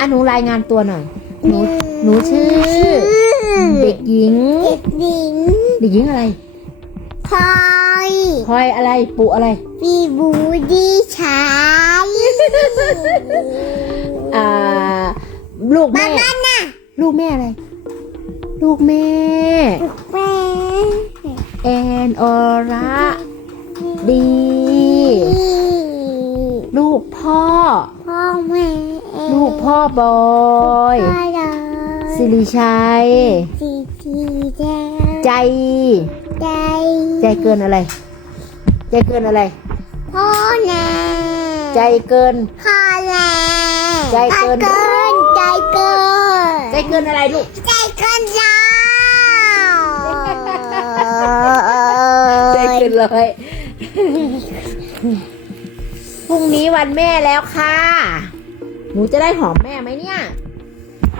อะหนูรายงานตัวหน่อย หนูหนูชื่อ เด็กหญิง เด็กหญิงเด็กหญิงอะไรพลอยพลอยอะไรปุอะไรปีบูดีชายอ่าลูกบ้าแม่นนั่นน่ะลูกแม่อะไร ลูกแม่แม่ แอนออระดี ลูกพ่อ พ่อแม่ ลูกพ่อบอยพ่อดอสิริชัยจีจีแจใจ ใจ ใจเกินอะไร ใจเกินอะไรพ่อแน่ใจเกินพ่อแน่ใจเกิน ใจเกิน ใจเกินอะไรลูก ใจเกินยาวใจเกินเลยพรุ่งนี้วันแม่แล้วค่ะ หนูจะได้หอมแม่ไหมเนี่ย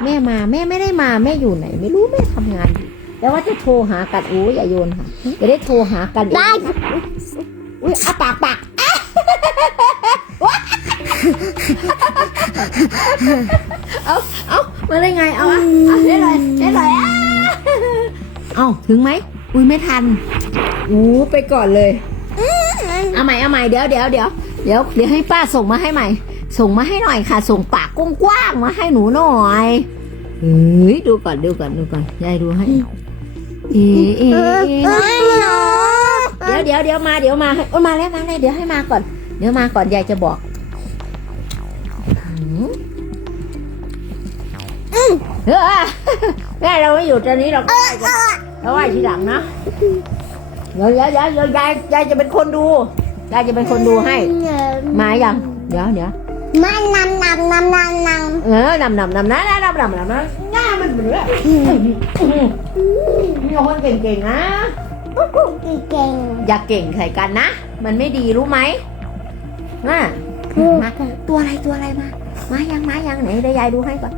แม่มาแม่ไม่ได้มาแม่อยู่ไหน ไม่รู้แม่ทำงานอยู่แล้วว่าจะโทรหากันโอ้ยอย่าโยนค่ะจะได้โทรหากันเองได้อุ้ยอาปากปากเอาเอามาได้ไงเอาอะเอาได้เลยได้เลยอะเอาถึงไหมอุ้ยไม่ทันอู้ไปก่อนเลยเอาใหม่เอาใหม่เดี๋ยวเดี๋ยวเดี๋ยวเดี๋ยวเดี๋ยวให้ป้าส่งมาให้ใหม่ ส่งมาให้หน่อยค่ะ ส่งปากกว้างๆมาให้หนูหน่อยเฮ้ยดูก่อนดูก่อนดูก่อนยายดูให้เอ๊ะเอ๊ะเอ๊ะเดี๋ยวเดี๋ยวเดี๋ยวมาเดี๋ยวมาให้โอ้มาแล้วมาแล้วเดี๋ยวให้มาก่อน เดี๋ยวมาก่อนยายจะบอกเออแม่เราไม่อยู่ตอนนี้เราก็ไหว้กันเราไหว้ทีหลังนะเดี๋ยวเดี๋ยวเดี๋ยวยายยายจะเป็นคนดูยายจะเป็นคนดูให้ มาอยังเดี๋ยวเดี๋ยว มันนำนำนำนำนเออนำนำนำนะนะนำนำนำนะหน้ามันเป็นแบบมีคนเก่งๆนะำปุ๊บปุ๊บเก่งอย่าเก่งใส่กันนะ มันไม่ดีรู้ไหมน่ะมาตัวอะไรตัวอะไรมา มายังมายังไหนเดี๋ยวยายดูให้ก่อน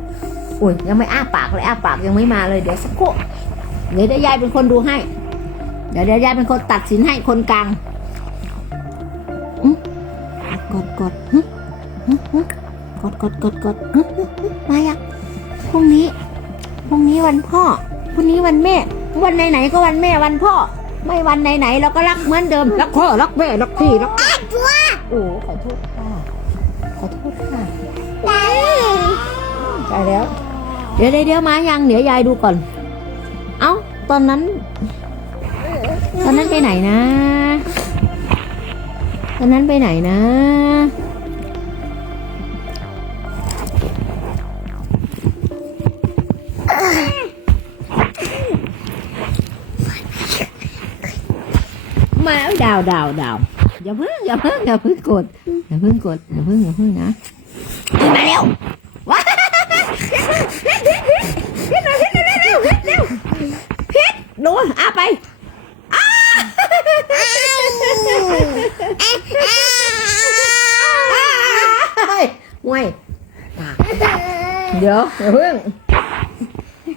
อุ้ยยังไม่อ้าปากเลยอ้าปากยังไม่มาเลยเดี๋ยวสักครู่เดี๋ยวเดี๋ยวยายเป็นคนดูให้ เดี๋ยวเดี๋ยวยายเป็นคนตัดสินให้คนกลางอื้อกดกดหึหึหึ กดกดกดกดหึหึหึมายังพรุ่งนี้ พรุ่งนี้วันพ่อ พรุ่งนี้วันแม่ วันไหนๆก็วันแม่วันพ่อ ไม่วันไหนๆเราก็รักเหมือนเดิม รักพ่อ รักแม่ รักพี่ รักๆอ้ตัวโอ้ขอโทษค่ะ ขอโทษค่ะไหนใช่แล้วเดี๋ยวเดี๋ยวเดี๋ยวมายัง เดี๋ยวยายดูก่อน เอ้า ตอนนั้น ตอนนั้นไปไหนนะ ตอนนั้นไปไหนนะ มาดาวดาวดาวอย่าเพิ่งอย่าเพิ่งอย่าเพิ่งกดอย่าเพิ่งกดอย่าเพิ่งอย่าเพิ่งนะมาเร็วว้าพิษมาพิษเร็วเร็วเร็วพิษดูอาไปอ้าห่วยเดี๋ยวอย่าเพิ่ง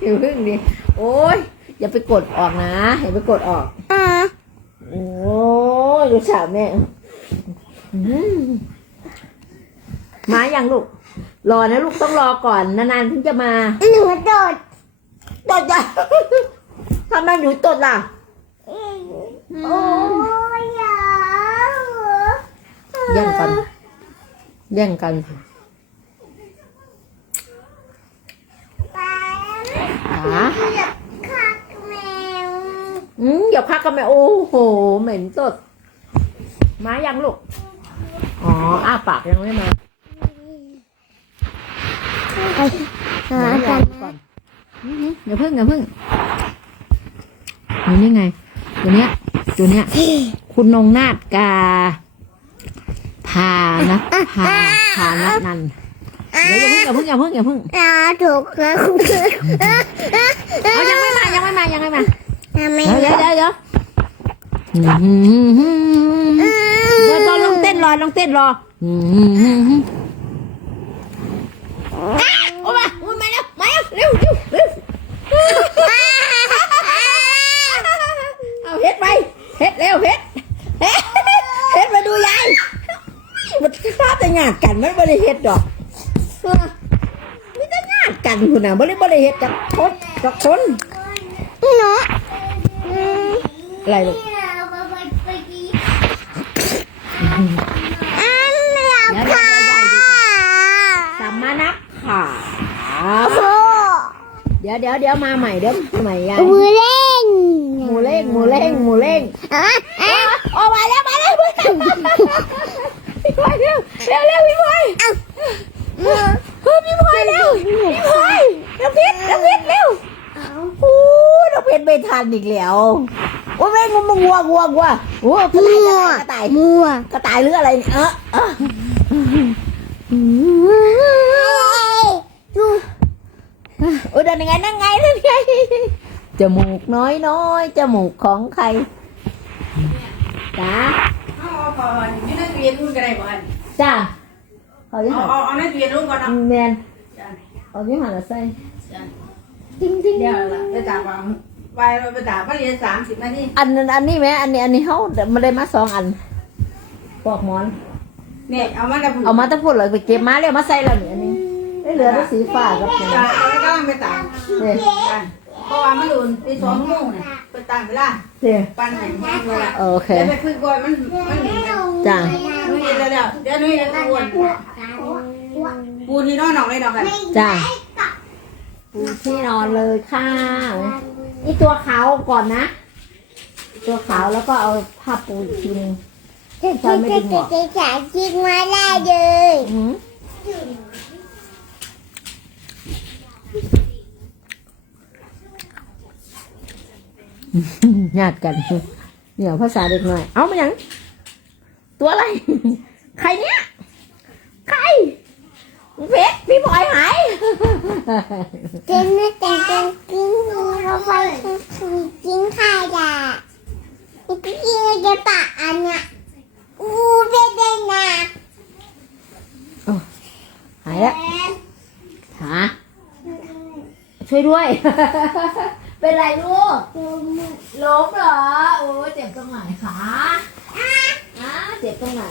อย่าเพิ่งดิโอ้ยอย่าไปกดออกนะอย่าไปกดออก ยดูสาวแม่อืมมาอย่างลูก รอนะลูกต้องรอก่อน นานๆถึงจะมา หนูโดดตดจ้ะทำไมหนูตดล่ะ โอ้ยยาวแย่งกันแย่งกันไปหาคักแมวอืมอย่าพักกันแม่โอ้โห เหม็นตด มายังลูก อ๋อ อ้าปากยังไม่มาหาเดี๋ยวกัรอนก่อนอืมอย่าเพิ่งอย่าเพิ่งนี่นี่ไง ตัวเนี้ย ตัวเนี้ย คุณนงนาฏกา พานะพาพานันันเดี๋ยวอย่าเพิ่งอย่าเพิ่งอย่าเพิ่งอย่าเพิ่งตาถูกแล้วเอายังไม่มายังไม่มายังไม่มาทำไมเดี๋ยวเดี๋ยวเดี๋ยว เดี๋ยวเดี๋ยวรอลองเต้นรอลองเต้นรอโอ้มาโอ้มาแล้วมาแล้วเร็วเร็วเร็วเอาเฮ็ดไปเฮ็ดเร็วเฮ็ดเฮ็ดเฮ็ดมาดูยายมันภาพแต่งานกันมันไม่ได้เฮ็ดดอกนี่งานกันคุณน่ะบ่ได้บ่ได้เฮ็ดกับทดกับคนหนูอืมอะไรลูก อันเหลือเดี๋ยวเดี๋ยวค่ะเดี๋ยวใหญ่ดีกว่าสัมมานักขาโอ้เดี๋ยวเดี๋ยวเดี๋ยวมาใหม่เดี๋ยวมาใหม่ยายมือเล่นหมูเล่งหมูเล่งหมูเล่งอะอะออกมาแล้วมาแล้วพี่พลอยเร็วเร็วเร็วพี่พลอยมือเฮ้ยพี่พลอยเร็วพี่พลอยน้ำเพชรน้ำเพชรเร็วเอาโอ้น้ำเพชรไม่ทันอีกแล้ว โอ้แม่งมันงัวงัวงัวโอ้กระต่ายกระต่ายมัวกระต่ายหรืออะไรเนี่ยเออเออดูโอ้ยเดินยังไงนั่งไงนั่งไงจมูกน้อยน้อยจมูกของใครจ้าเอาเอาก่อนนี่นักเรียนรุ่นก็ได้บ่อันจ้าเขาจะเอาหันเอาเอานักเรียนรุ่นก่อนเนาะแมนจ้ะเอาที่หันละใส่จ้ะจริงจริงเดี๋ยวละไปตากว่า ไปไปตากมาเรียนสามสิบนาทีอันนั้นอันนี้ไหมอันนี้อันนี้เขามันได้มาสองอันปอกหมอน เนี่ยเอามาแต่ผมเอามาตั้งพูดเลยไปเก็บมาแล้วมาใส่แล้วนี่อันนี้ได้เหลือแต่สีฟ้ากับนี่จ้ะเอาแล้วก็ไปตากเนี่ยจ้ะเพราะว่ามันหลุนไปสองโมงเนี่ยไปตากไปละเนี่ยปั้นไหนแห้งเลยละโอเคเดี๋ยวไปพึ่งก่อนมันมันหนีกันจ้านุ้ยเย็นแล้วแล้วเดี๋ยวนุ้ยจะอ้วนปูที่นอนหนองเลยดอกกันจ้าปูที่นอนเลยค่ะ นี่ตัวขาวก่อนนะ ตัวขาวแล้วก็เอาผ้าปูอีกทีนึงจะจะจะจะจะจะกินมาได้เลยอืมญาติกันเนี่ยภาษาเด็กหน่อย เอามาอย่างตัวอะไร ใครเนี่ยใครเพชรพี่พลอยหาย กินนะแต่กินกินเราไปกินข้าวจ้ะกินกิน จะปะอันเนี้ยอู้เป็นได้นะหายแล้วหาช่วยด้วย เป็นไรลูกล้มเหรอ โอ้ยเจ็บตรงไหนคะอะเจ็บตรงไหน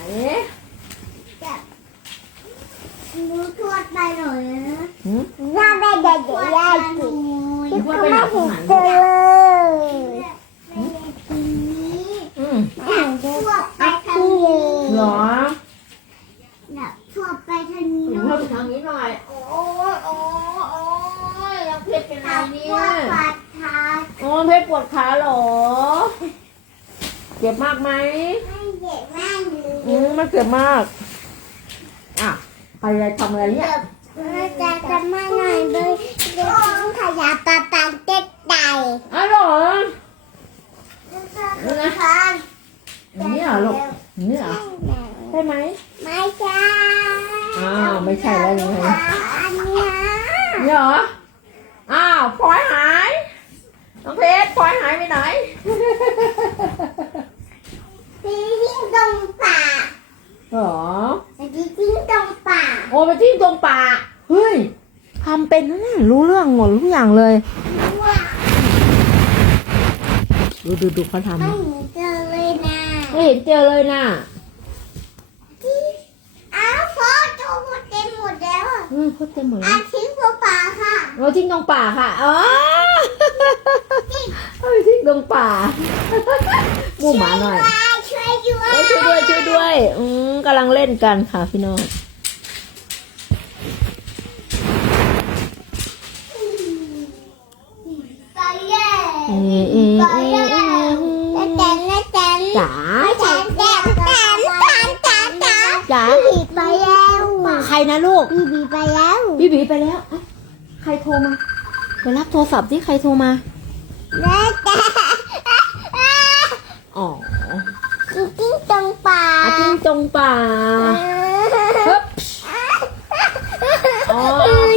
รู้ทวดไปหน่อยนะ หืม ย่าแม่เด็กๆย่าจิ๋ คิดว่าไปไหนตรงไหน เจอเลย อืม ทวดไปทางนี้ เหรอ น่ะทวดไปทางนี้หนูเข้าไปทางนี้หน่อย โอ้ยโอ้ยโอ้ยยังเพชรเป็นไรเนี่ทวยดปัดทางโอ้ยเพชรปวดขาเหรอ เจ็บมากไหมไม่เด็กแม่หนูอืมมันเจ็บมาก อะใครจะทำอะไรเนี่ยจะจะมาหน่อยเลยเดี๋ยวต้องขยับปะปังเต็ดไต อ๋อเหรอ ค่ะ อันนี้เหรอลูกอันนี้เหรอใช่ไหม ไม่ใช่ อ้าวไม่ใช่แล้วยังไง อันเนี้ย นี่เหรอ อ้าวพลอยหาย น้องเพชรพลอยหายไปไหน พี่ทิ้งตรงป่าเหรอ พี่ทิ้งตรงป่าโอ้ไปทิ้งตรงป่า เฮ้ยทำเป็นนะเนี่ยรู้เรื่องหมดทุกอย่างเลยว่าดูดูดูเขาทำไม่นะเห็นเจอเลยนะไม่เห็นเจอเลยน่ะอ้าวพ่อตัวหมดเต็มหมดแล้วอะอืมเขาเต็มหมดแล้อาวทิ้งตรงป่าค่ะ เราทิ้งตรงป่าค่ะอ๋อ เอาไปทิ้งตรงป่าหมู่หมาหน่อยช่วยด้วโอ้ยช่วยด้วยช่วยด้วย อืมกำลังเล่นกันค่ะพี่น้องไปเย่อืมอืมไปอืมเย่อืมแล้วแตนแล้วแตนจ๋าแตนแตนแตนแตนแตนแตนจ๋าบีไปแล้ว ใครนะลูกบีบีไปแล้วบีบีไปแล้วเอ้าใครโทรมา ไปรับโทรศัพท์ที่ใครโทรมาแล้วแต่อ๋อกิ้งตรงป่าอาจิ้งจงป่าฮึบอ๋อ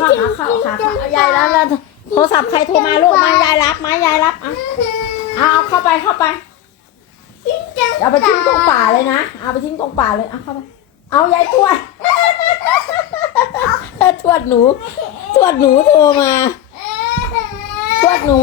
เข้าหาเข้าหาเข้ายายแล้วแล้วโทรศัพท์ใครโทรมาลูกมายายรับมายายรับอะเอาเอาเข้าไปเข้าไปเอาไปทิ้งตรงป่าเลยนะ เอาไปทิ้งตรงป่าเลย เอาเข้าไป เอายายทวดทวดหนู ทวดหนูโทรมา พวกหนู